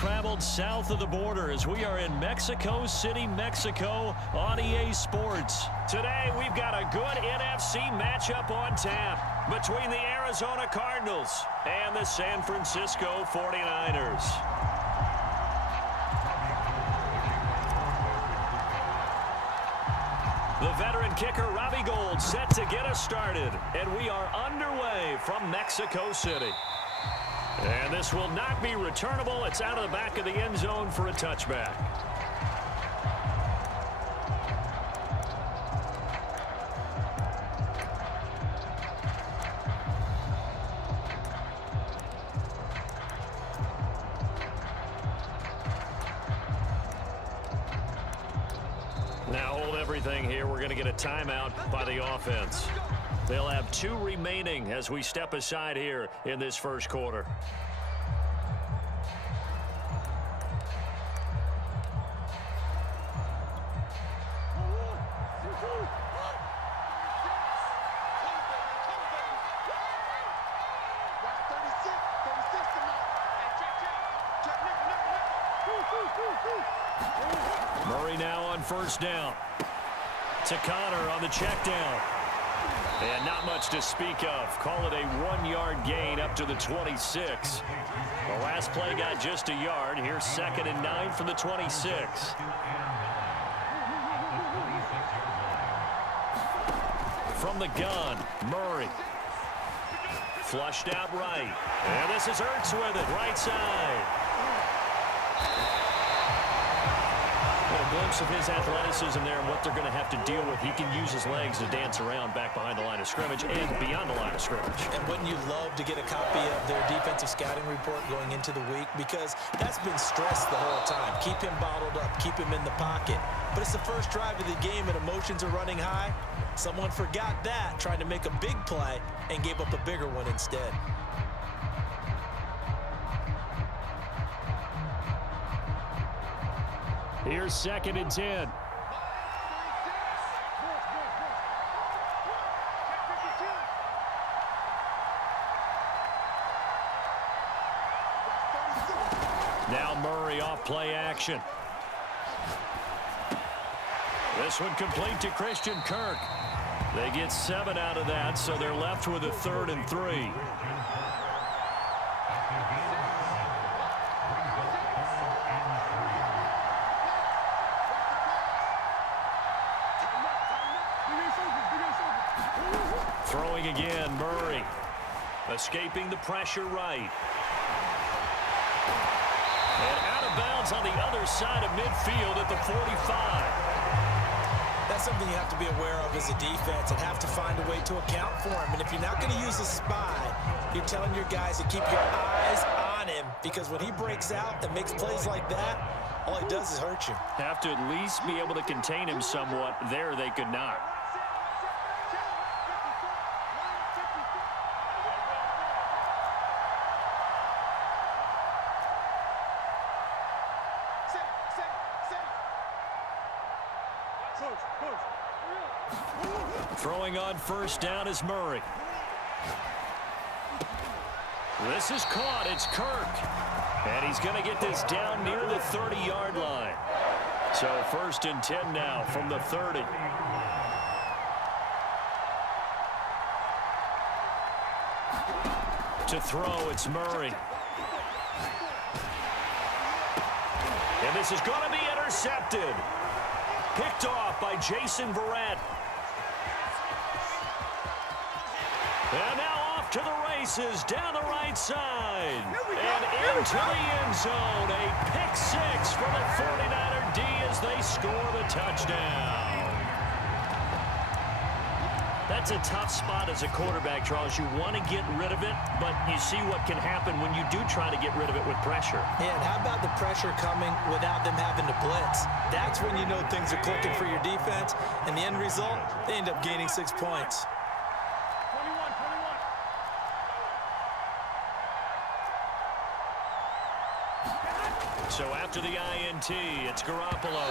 traveled south of the border as we are in Mexico City, Mexico on EA Sports. Today, we've got a good NFC matchup on tap between the Arizona Cardinals and the San Francisco 49ers. The veteran kicker, Robbie Gould, set to get us started. And we are underway from Mexico City. And this will not be returnable. It's out of the back of the end zone for a touchback. Now hold everything here. We're going to get a timeout by the offense. They'll have 2 remaining as we step aside here in this first quarter. Murray now on first down. To Connor on the check down. And not much to speak of. Call it a 1-yard gain up to the 26. The last play got just a yard. Here's 2nd and 9 from the 26. From the gun, Murray. Flushed out right. And this is Ertz with it, right side. A glimpse of his athleticism there and what they're going to have to deal with. He can use his legs to dance around back behind the line of scrimmage and beyond the line of scrimmage. And wouldn't you love to get a copy of their defensive scouting report going into the week? Because that's been stressed the whole time. Keep him bottled up. Keep him in the pocket. But it's the first drive of the game and emotions are running high. Someone forgot that, tried to make a big play, and gave up a bigger one instead. Here's 2nd and 10. Now Murray off play action. This one complete to Christian Kirk. They get 7 out of that, so they're left with a 3rd and 3. Throwing again, Murray. Escaping the pressure right. And out of bounds on the other side of midfield at the 45. That's something you have to be aware of as a defense and have to find a way to account for him. And if you're not going to use a spy, you're telling your guys to keep your eyes on him, because when he breaks out and makes plays like that, all he does is hurt you. Have to at least be able to contain him somewhat. There they could not. Throwing on first down is Murray. This is caught. It's Kirk. And he's going to get this down near the 30-yard line. So 1st and 10 now from the 30. To throw, it's Murray. And this is going to be intercepted. Picked off by Jason Verrett. And now off to the races, down the right side. And into the end zone. A pick 6 for the 49er D as they score the touchdown. That's a tough spot as a quarterback, Charles. You want to get rid of it, but you see what can happen when you do try to get rid of it with pressure. Yeah, and how about the pressure coming without them having to blitz? That's when you know things are clicking for your defense, and the end result, they end up gaining 6 points. So after the INT, it's Garoppolo.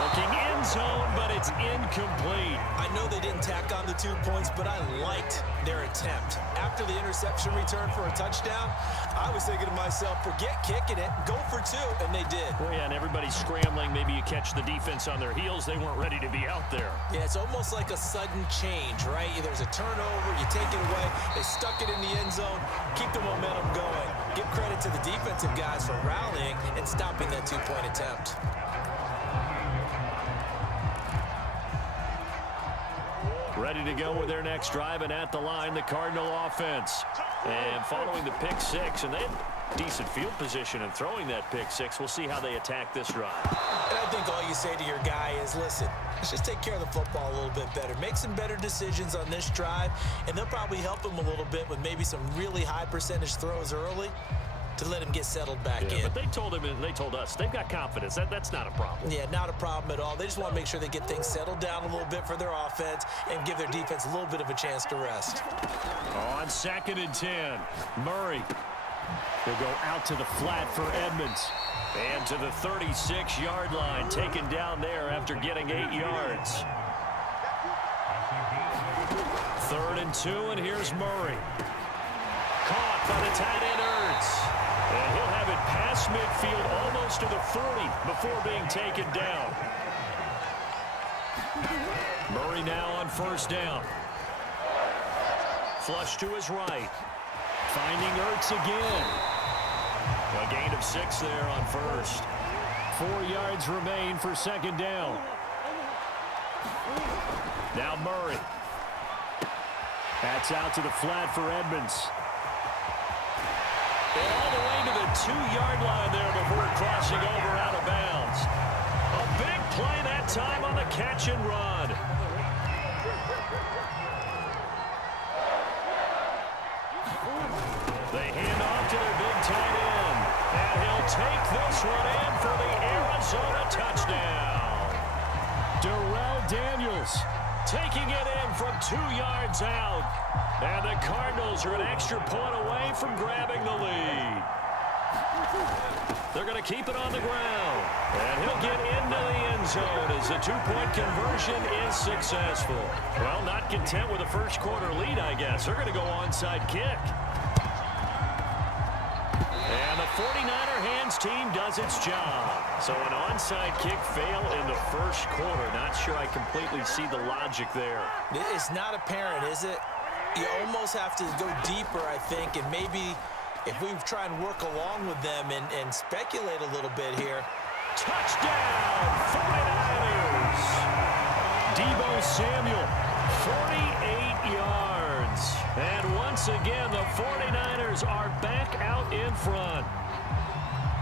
Looking end zone, but it's incomplete. I know they didn't tack on the 2 points, but I liked their attempt. After the interception return for a touchdown, I was thinking to myself, forget kicking it, go for 2, and they did. Well, yeah, and everybody's scrambling. Maybe you catch the defense on their heels. They weren't ready to be out there. Yeah, it's almost like a sudden change, right? There's a turnover, you take it away, they stuck it in the end zone, keep the momentum going. Give credit to the defensive guys for rallying and stopping that 2-point attempt. Ready to go with their next drive, and at the line, the Cardinal offense. And following the pick 6, and they had decent field position in throwing that pick 6. We'll see how they attack this drive. And I think all you say to your guy is, listen, let's just take care of the football a little bit better. Make some better decisions on this drive, and they'll probably help him a little bit with maybe some really high percentage throws early to let him get settled back in. But they told him and they told us they've got confidence. That's not a problem. Yeah, not a problem at all. They just want to make sure they get things settled down a little bit for their offense and give their defense a little bit of a chance to rest. On 2nd and 10, Murray will go out to the flat for Edmonds. And to the 36-yard line, taken down there after getting 8 yards. 3rd and 2, and here's Murray. Caught by the tight end, Ertz. And he'll have it past midfield, almost to the 40, before being taken down. Murray now on 1st down. Flush to his right. Finding Ertz again. A gain of 6 there on 1st. 4 yards remain for 2nd down. Now Murray. That's out to the flat for Edmonds. And all the way to the 2-yard line there before crossing over out of bounds. A big play that time on the catch and run. They hand off to their big tight end. And he'll take this one in for the Arizona touchdown. Darrell Daniels taking it in from 2 yards out. And the Cardinals are an extra point away from grabbing the lead. They're going to keep it on the ground. And he'll get into the end zone as the 2-point conversion is successful. Well, not content with a first quarter lead, I guess. They're going to go onside kick. And the 49er hands team does its job. So an onside kick fail in the first quarter. Not sure I completely see the logic there. It's not apparent, is it? You almost have to go deeper, I think, and maybe if we try and work along with them and speculate a little bit here. Touchdown, 49ers! Deebo Samuel, 48 yards. And once again, the 49ers are back out in front.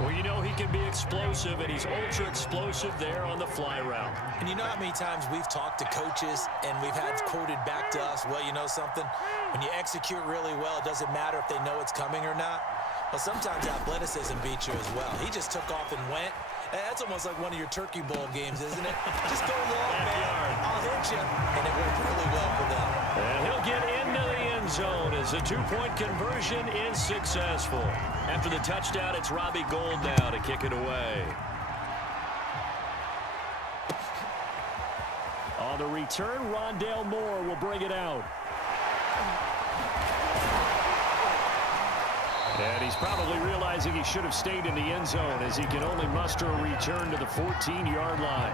Well, you know he can be explosive, and he's ultra-explosive there on the fly route. And you know how many times we've talked to coaches and we've had quoted back to us, well, you know something? When you execute really well, it doesn't matter if they know it's coming or not. Well, sometimes athleticism beats you as well. He just took off and went. That's almost like one of your Turkey Bowl games, isn't it? Just go long, man. I'll hit you. And it worked really well for them. And he'll get into the end zone as the 2-point conversion is successful. After the touchdown, it's Robbie Gould now to kick it away. On the return, Rondale Moore will bring it out. And he's probably realizing he should have stayed in the end zone as he can only muster a return to the 14-yard line.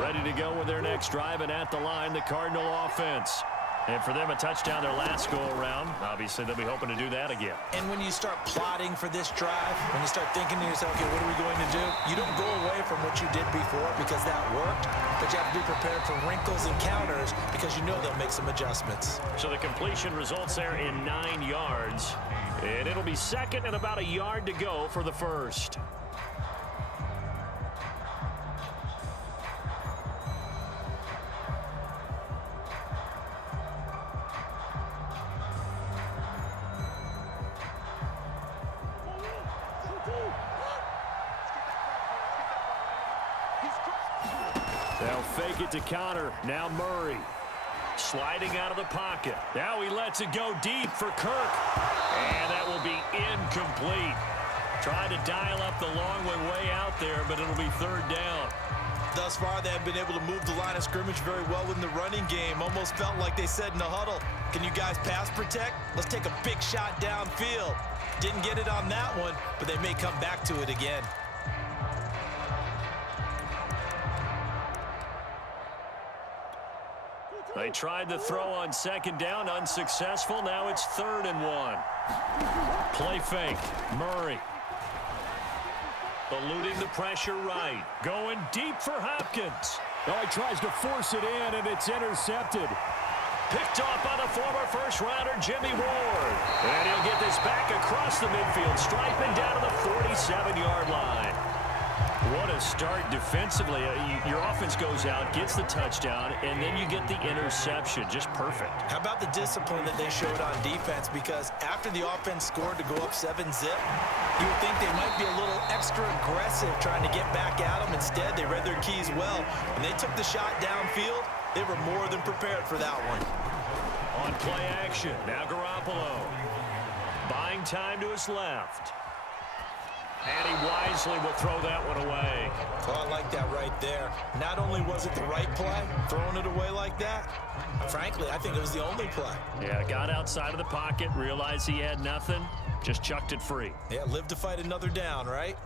Ready to go with their next drive, and at the line, the Cardinal offense. And for them, a touchdown their last go-around. Obviously, they'll be hoping to do that again. And when you start plotting for this drive, when you start thinking to yourself, okay, what are we going to do? You don't go away from what you did before because that worked, but you have to be prepared for wrinkles and counters because you know they'll make some adjustments. So the completion results there in 9 yards. And it'll be 2nd and about a yard to go for the first. They'll fake it to Connor. Now Murray. Sliding out of the pocket. Now he lets it go deep for Kirk. And that will be incomplete. Tried to dial up the long one way out there, but it'll be third down. Thus far, they have been able to move the line of scrimmage very well in the running game. Almost felt like they said in the huddle, can you guys pass protect? Let's take a big shot downfield. Didn't get it on that one, but they may come back to it again. They tried the throw on second down, unsuccessful. Now it's 3rd and 1. Play fake, Murray. Eluding the pressure right. Going deep for Hopkins. Oh, he tries to force it in, and it's intercepted. Picked off by the former first-rounder, Jimmy Ward. And he'll get this back across the midfield stripe and down to the 47-yard line. What a start defensively. Your offense goes out, gets the touchdown, and then you get the interception. Just perfect. How about the discipline that they showed on defense? Because after the offense scored to go up 7-zip, you would think they might be a little extra aggressive trying to get back at them. Instead, they read their keys well. When they took the shot downfield, they were more than prepared for that one. On play action, now Garoppolo. Buying time to his left. And he wisely will throw that one away. Oh, I like that right there. Not only was it the right play, throwing it away like that, frankly, I think it was the only play. Yeah, got outside of the pocket, realized he had nothing, just chucked it free. Yeah, live to fight another down, right?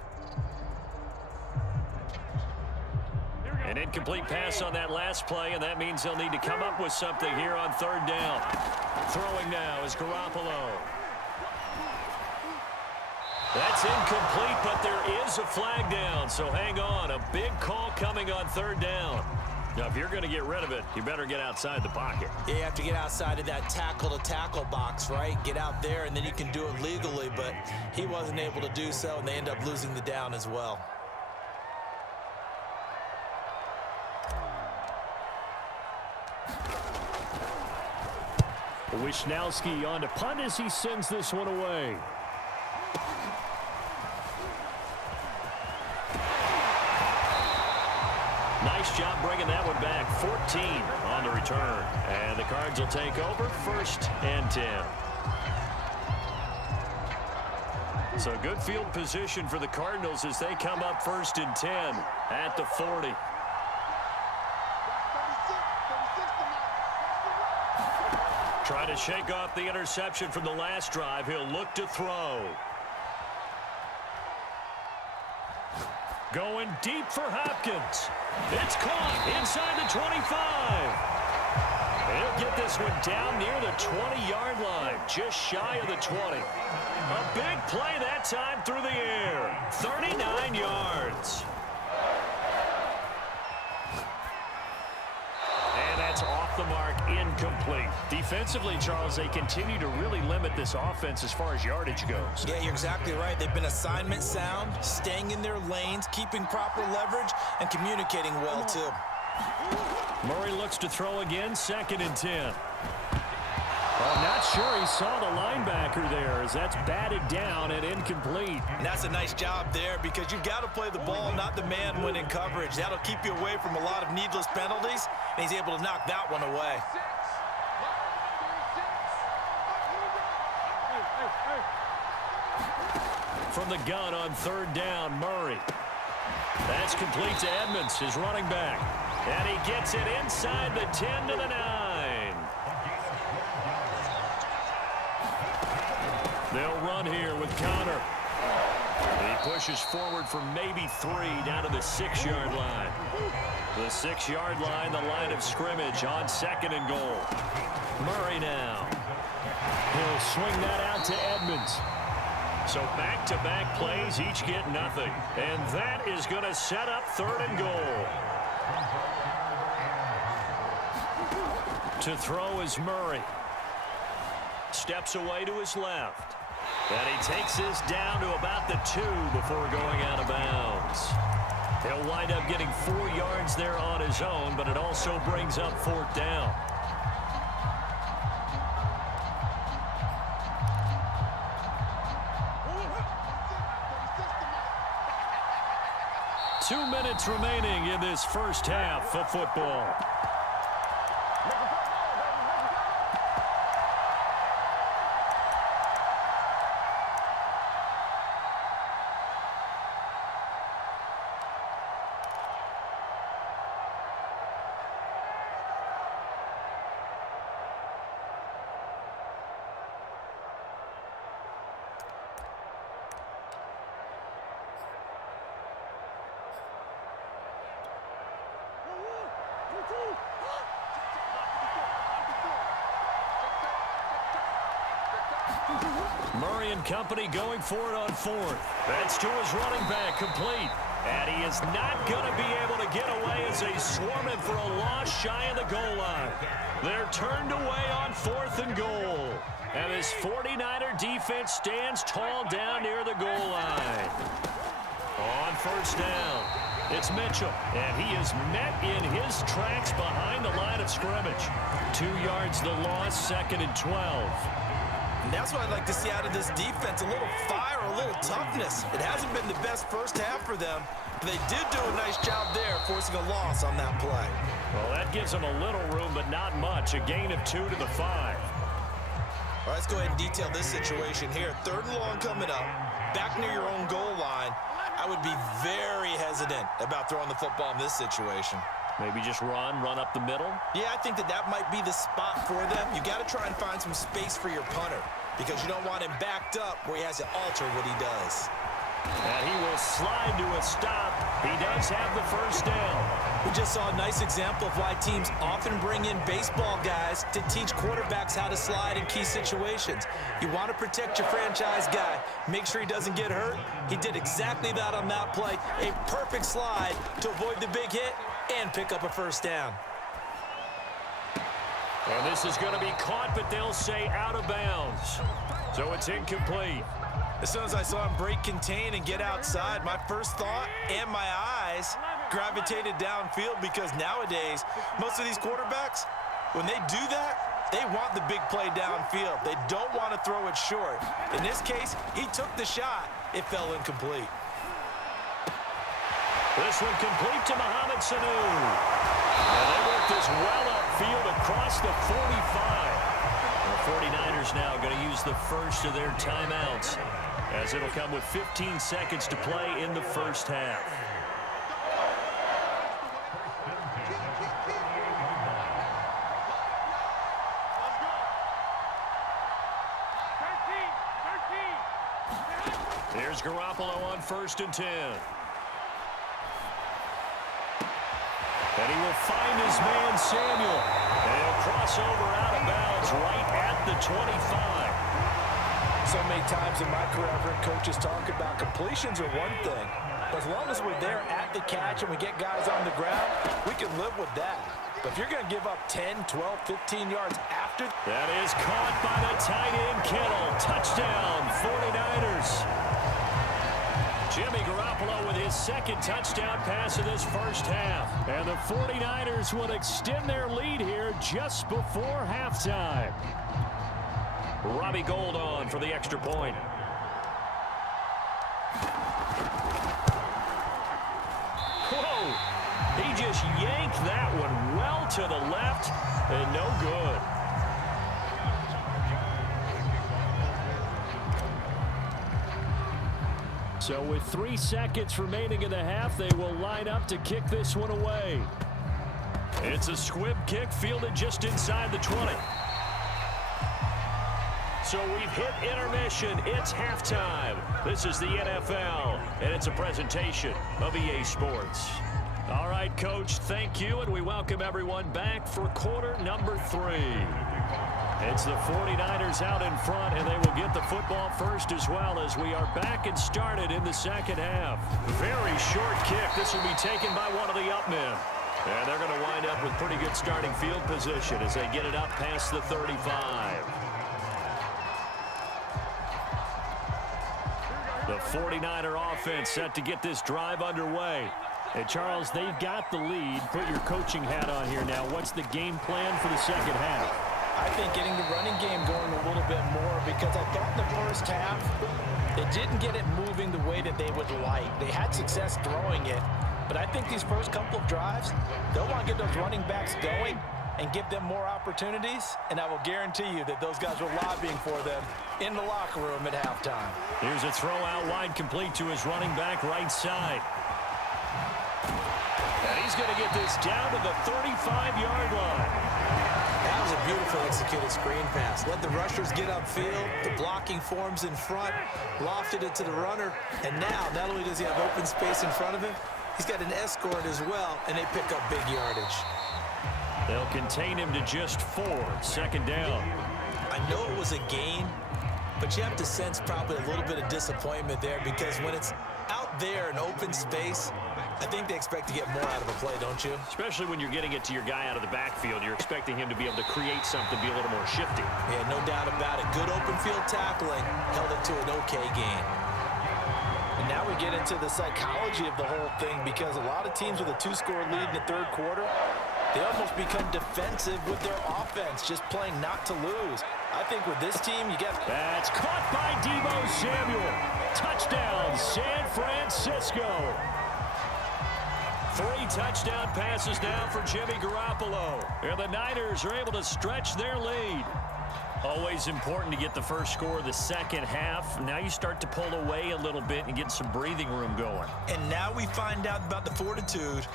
An incomplete pass on that last play, and that means they'll need to come up with something here on 3rd down. Throwing now is Garoppolo. That's incomplete, but there is a flag down, so hang on. A big call coming on 3rd down. Now, if you're going to get rid of it, you better get outside the pocket. Yeah, you have to get outside of that tackle-to-tackle box, right? Get out there, and then you can do it legally, but he wasn't able to do so, and they end up losing the down as well. Wisnowski on to punt as he sends this one away. Nice job bringing that one back. 14 on the return. And the Cards will take over 1st and 10. So good field position for the Cardinals as they come up 1st and 10 at the 40. Trying to shake off the interception from the last drive. He'll look to throw. Going deep for Hopkins. It's caught inside the 25. He'll get this one down near the 20-yard line, just shy of the 20. A big play that time through the air. 39 yards. And that's off the mark, incomplete. Defensively, Charles, they continue to really limit this offense as far as yardage goes. Yeah, you're exactly right. They've been assignment sound, staying in their lanes, keeping proper leverage, and communicating well, too. Murray looks to throw again, 2nd and 10. I'm not sure he saw the linebacker there as that's batted down and incomplete. And that's a nice job there because you've got to play the ball, not the man when in coverage. That'll keep you away from a lot of needless penalties, and he's able to knock that one away. From the gun on 3rd down, Murray. That's complete to Edmonds, his running back. And he gets it inside the 10 to the 9. They'll run here with Connor. He pushes forward for maybe 3 down to the 6-yard line. The 6-yard line, the line of scrimmage on 2nd and goal. Murray now. He'll swing that out to Edmonds. So back-to-back plays, each get nothing. And that is going to set up 3rd and goal. To throw is Murray. Steps away to his left. And he takes this down to about the 2 before going out of bounds. He'll wind up getting 4 yards there on his own, but it also brings up 4th down. Two minutes remaining in this first half of football. Murray and company going for it on fourth. That's to his running back, complete. And he is not going to be able to get away as they swarm him for a loss shy of the goal line. They're turned away on 4th and goal. And this 49er defense stands tall down near the goal line. On first down, it's Mitchell. And he is met in his tracks behind the line of scrimmage. 2 yards the loss, 2nd and 12. And that's what I'd like to see out of this defense, a little fire, a little toughness. It hasn't been the best first half for them, but they did do a nice job there, forcing a loss on that play. Well, that gives them a little room, but not much. A gain of 2 to the 5. All right, let's go ahead and detail this situation here. 3rd and long coming up, back near your own goal line. I would be very hesitant about throwing the football in this situation. Maybe just run up the middle? Yeah, I think that might be the spot for them. You got to try and find some space for your punter because you don't want him backed up where he has to alter what he does. And he will slide to a stop. He does have the first down. We just saw a nice example of why teams often bring in baseball guys to teach quarterbacks how to slide in key situations. You want to protect your franchise guy. Make sure he doesn't get hurt. He did exactly that on that play. A perfect slide to avoid the big hit and pick up a first down. And this is going to be caught, but they'll say out of bounds. So it's incomplete. As soon as I saw him break contain and get outside, my first thought and my eyes gravitated downfield because nowadays, most of these quarterbacks, when they do that, they want the big play downfield. They don't want to throw it short. In this case, he took the shot. It fell incomplete. This one complete to Mohamed Sanu. And they work this well upfield across the 45. The 49ers now going to use the first of their timeouts as it'll come with 15 seconds to play in the first half. Here's Garoppolo on 1st and 10. And he will find his man, Samuel. And he'll cross over out of bounds right at the 25. So many times in my career, I've heard coaches talk about completions are one thing. But as long as we're there at the catch and we get guys on the ground, we can live with that. But if you're going to give up 10, 12, 15 yards after. That is caught by the tight end, Kittle. Touchdown, 49ers. Jimmy Garoppolo with his second touchdown pass of this first half. And the 49ers will extend their lead here just before halftime. Robbie Gould on for the extra point. Whoa! He just yanked that one well to the left and no good. So with 3 seconds remaining in the half, they will line up to kick this one away. It's a squib kick fielded just inside the 20. So we've hit intermission. It's halftime. This is the NFL, and it's a presentation of EA Sports. All right, Coach, thank you, and we welcome everyone back for quarter number 3. It's the 49ers out in front, and they will get the football first as well as we are back and started in the second half. Very short kick. This will be taken by one of the up men. And they're going to wind up with pretty good starting field position as they get it up past the 35. The 49er offense set to get this drive underway. Hey, Charles, they've got the lead. Put your coaching hat on here now. What's the game plan for the second half? I think getting the running game going a little bit more because I thought in the first half they didn't get it moving the way that they would like. They had success throwing it, but I think these first couple of drives, they'll want to get those running backs going and give them more opportunities, and I will guarantee you that those guys were lobbying for them in the locker room at halftime. Here's a throw out wide complete to his running back right side. And he's going to get this down to the 35-yard line. That was a beautiful executed screen pass. Let the rushers get upfield. The blocking forms in front. Lofted it to the runner. And now, not only does he have open space in front of him, he's got an escort as well, and they pick up big yardage. They'll contain him to just 4. Second down. I know it was a gain, But you have to sense probably a little bit of disappointment there because when it's out there in open space, I think they expect to get more out of a play, don't you? Especially when you're getting it to your guy out of the backfield. You're expecting him to be able to create something, be a little more shifty. Yeah, no doubt about it. Good open field tackling held it to an okay gain. And now we get into the psychology of the whole thing because a lot of teams with a 2-score lead in the third quarter, they almost become defensive with their offense, just playing not to lose. I think with this team, you get... That's caught by Deebo Samuel. Touchdown, San Francisco. 3 touchdown passes now for Jimmy Garoppolo. And the Niners are able to stretch their lead. Always important to get the first score of the second half. Now you start to pull away a little bit and get some breathing room going. And now we find out about the fortitude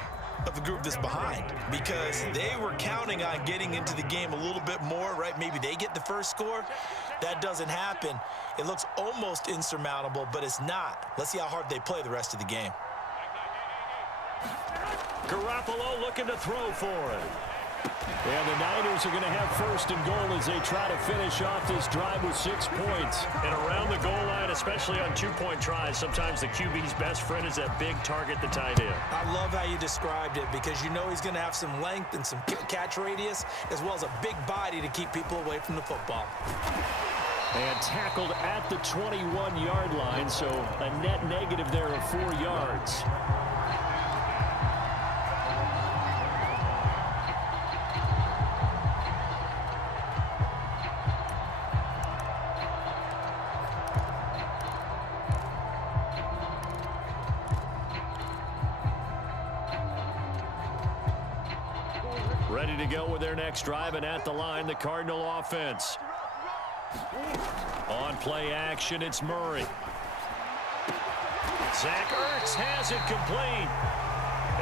of the group that's behind because they were counting on getting into the game a little bit more, right? Maybe they get the first score. That doesn't happen. It looks almost insurmountable, but it's not. Let's see how hard they play the rest of the game. Garoppolo looking to throw for it. And the Niners are going to have first and goal as they try to finish off this drive with 6 points. And around the goal line, especially on 2-point tries, sometimes the QB's best friend is that big target, the tight end. I love how you described it because you know he's going to have some length and some catch radius as well as a big body to keep people away from the football. And tackled at the 21-yard line, so a net negative there of 4 yards. Ready to go with their next drive, and at the line, the Cardinal offense. On play action, it's Murray. Zach Ertz has it complete.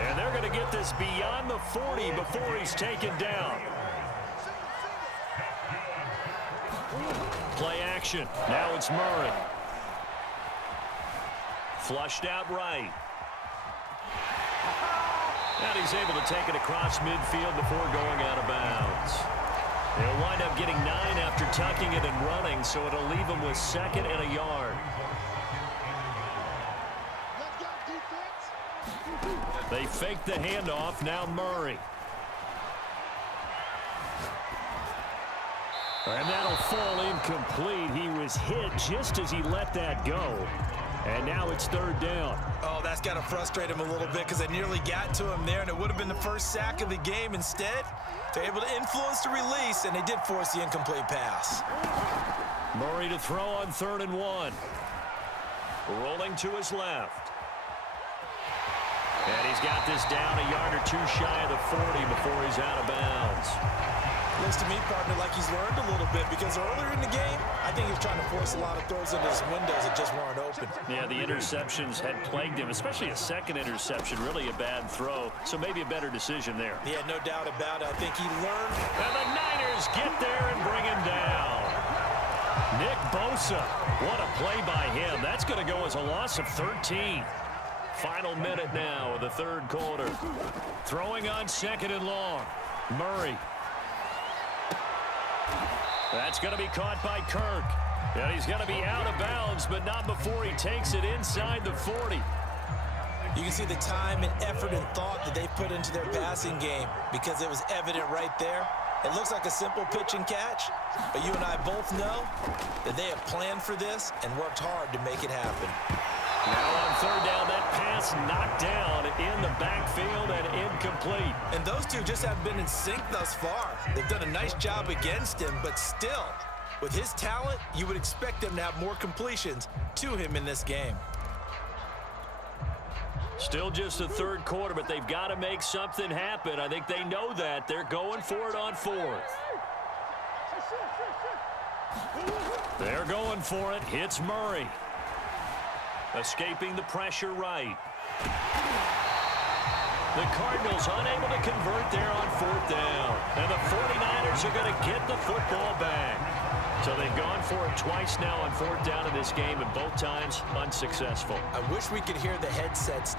And they're going to get this beyond the 40 before he's taken down. Play action. Now it's Murray. Flushed out right. And he's able to take it across midfield before going out of bounds. They'll wind up getting 9 after tucking it and running, so it'll leave them with 2nd and a yard. They fake the handoff. Now Murray. And that'll fall incomplete. He was hit just as he let that go. And now it's 3rd down. Oh, that's got to frustrate him a little bit because they nearly got to him there, and it would have been the first sack of the game. Instead, they're able to influence the release, and they did force the incomplete pass. Murray to throw on 3rd and 1. Rolling to his left. And he's got this down a yard or 2 shy of the 40 before he's out of bounds. Looks to me, partner, like he's learned a little bit because earlier in the game, I think he was trying to force a lot of throws into his windows that just weren't open. Yeah, the interceptions had plagued him, especially a second interception, really a bad throw. So maybe a better decision there. Yeah, no doubt about it. I think he learned. And the Niners get there and bring him down. Nick Bosa, what a play by him. That's going to go as a loss of 13. Final minute now of the 3rd quarter. Throwing on 2nd and long. Murray. That's going to be caught by Kirk. And he's going to be out of bounds, but not before he takes it inside the 40. You can see the time and effort and thought that they put into their passing game because it was evident right there. It looks like a simple pitch and catch, but you and I both know that they have planned for this and worked hard to make it happen. Now on 3rd down, that pass knocked down in the backfield and incomplete. And those two just haven't been in sync thus far. They've done a nice job against him, but still, with his talent, you would expect them to have more completions to him in this game. Still just the 3rd quarter, but they've got to make something happen. I think they know that. They're going for it on 4th. They're going for it. Hits Murray. Escaping the pressure right. The Cardinals unable to convert there on 4th down. And the 49ers are going to get the football back. So they've gone for it twice now on 4th down in this game, and both times unsuccessful. I wish we could hear the headsets